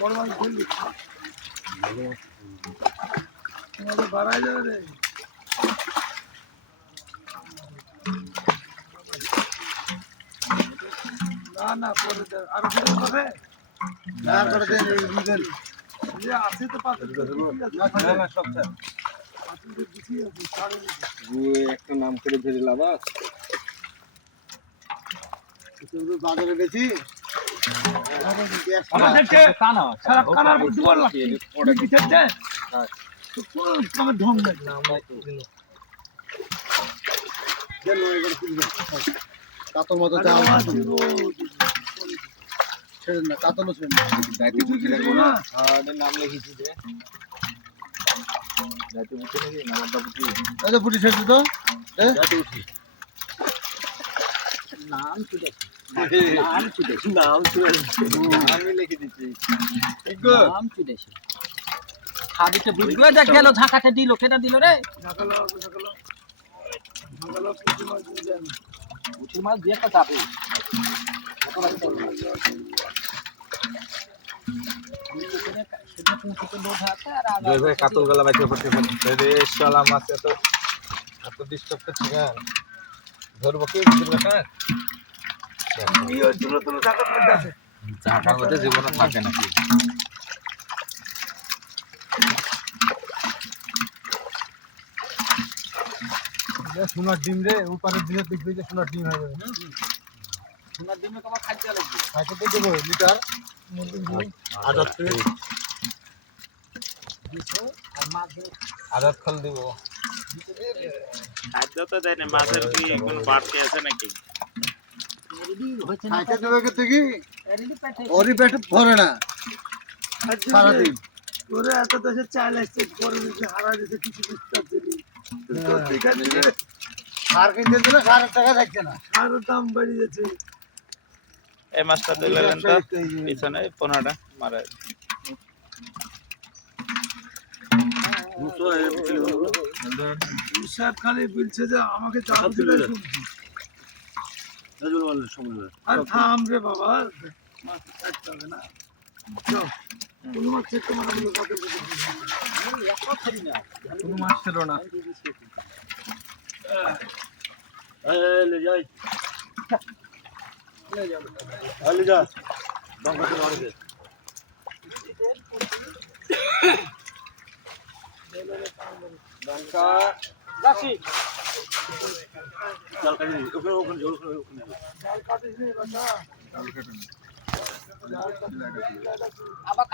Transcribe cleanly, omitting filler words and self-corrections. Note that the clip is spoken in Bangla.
বড় মাছ ধরলি বাড়াই যাবে রে না না পরে আরো কিছু হবে না করে দেন এই বুঝেন যে আছে তো পাতে না না সব স্যার পাতে দিছি আছে ছাড়ে একটা নাম করে ধরে লাবা শুধু বাজারে বেশি আমাদেরকে কানা সারা কানার মধ্যে বল লাগছে ওটা কি চাচ্ছে তো কোন আমার ঢং নাই না আমরা তো দেন এবার খুলবে কাতল মতো যাও ছেড়ে না কাতল ছেড়ে না দাইতে বুঝি লাগবে না আর নাম লিখেছি যে দাইতে বুঝি নাকি নামটা বুঝি এই তো বুঝি ছেড়ে তো দাইতে উঠি নাম কি দেখি নাম কি দেখি নাম কি আমি লিখে দিচ্ছি নাম কি দেখি খাবিতে বুঝলো যা গেল ঝাকাতে দিল কেটা দিল রে ঝাকালো ঝাকালো ঝাকালো পুঁটি মাছ দিয়ে একটা যাবে কাতল গলা বাইতে করতে পারে শালা মাছ এত এত ডিস্টার্ব করছে কেন ধরবো কি ধরবে না এই ওগুলো তো ঢাকার মধ্যে আছে ঢাকার মধ্যে জীবনে থাকে নাকি সোনার ডিম রে ওপারের দিনে দেখবি যে সোনার ডিম হবে সোনার ডিমে তোমার খাদ্য লাগবে খাদ্য তো দেবো লিটার আদাত করে আর মাছ আদাত খল দেব খাদ্য তো দেয় না মাছের কি কোনো বাড়তি আছে নাকি খাইতে দেবে কত কি ওরি পেট ভরে না সারা দিন ওরে এত দেশে চাল আসছে পরে দিতে হারা দিতে কিছু বুঝতে পারছিনি তো দেখা দিলে সার কিনতে দিলে সারের টাকা থাকছে না সারের দাম বেড়ে যাচ্ছে এই মাছটা তুলে নেন তো পিছনে 15টা মারা মুসাদ খালি বলছে যে আমাকে চাপ দিলে আর থাম রে বাবা মাছ কাটতে হবে না কোনো মাছ চেক করে মারা কোনো মাছ ছিল না ले जाए ले जा बांका तो मार दे बांका राशि चल कर दे ओपन जोर ओपन जाल काट दे बंदा जाल काट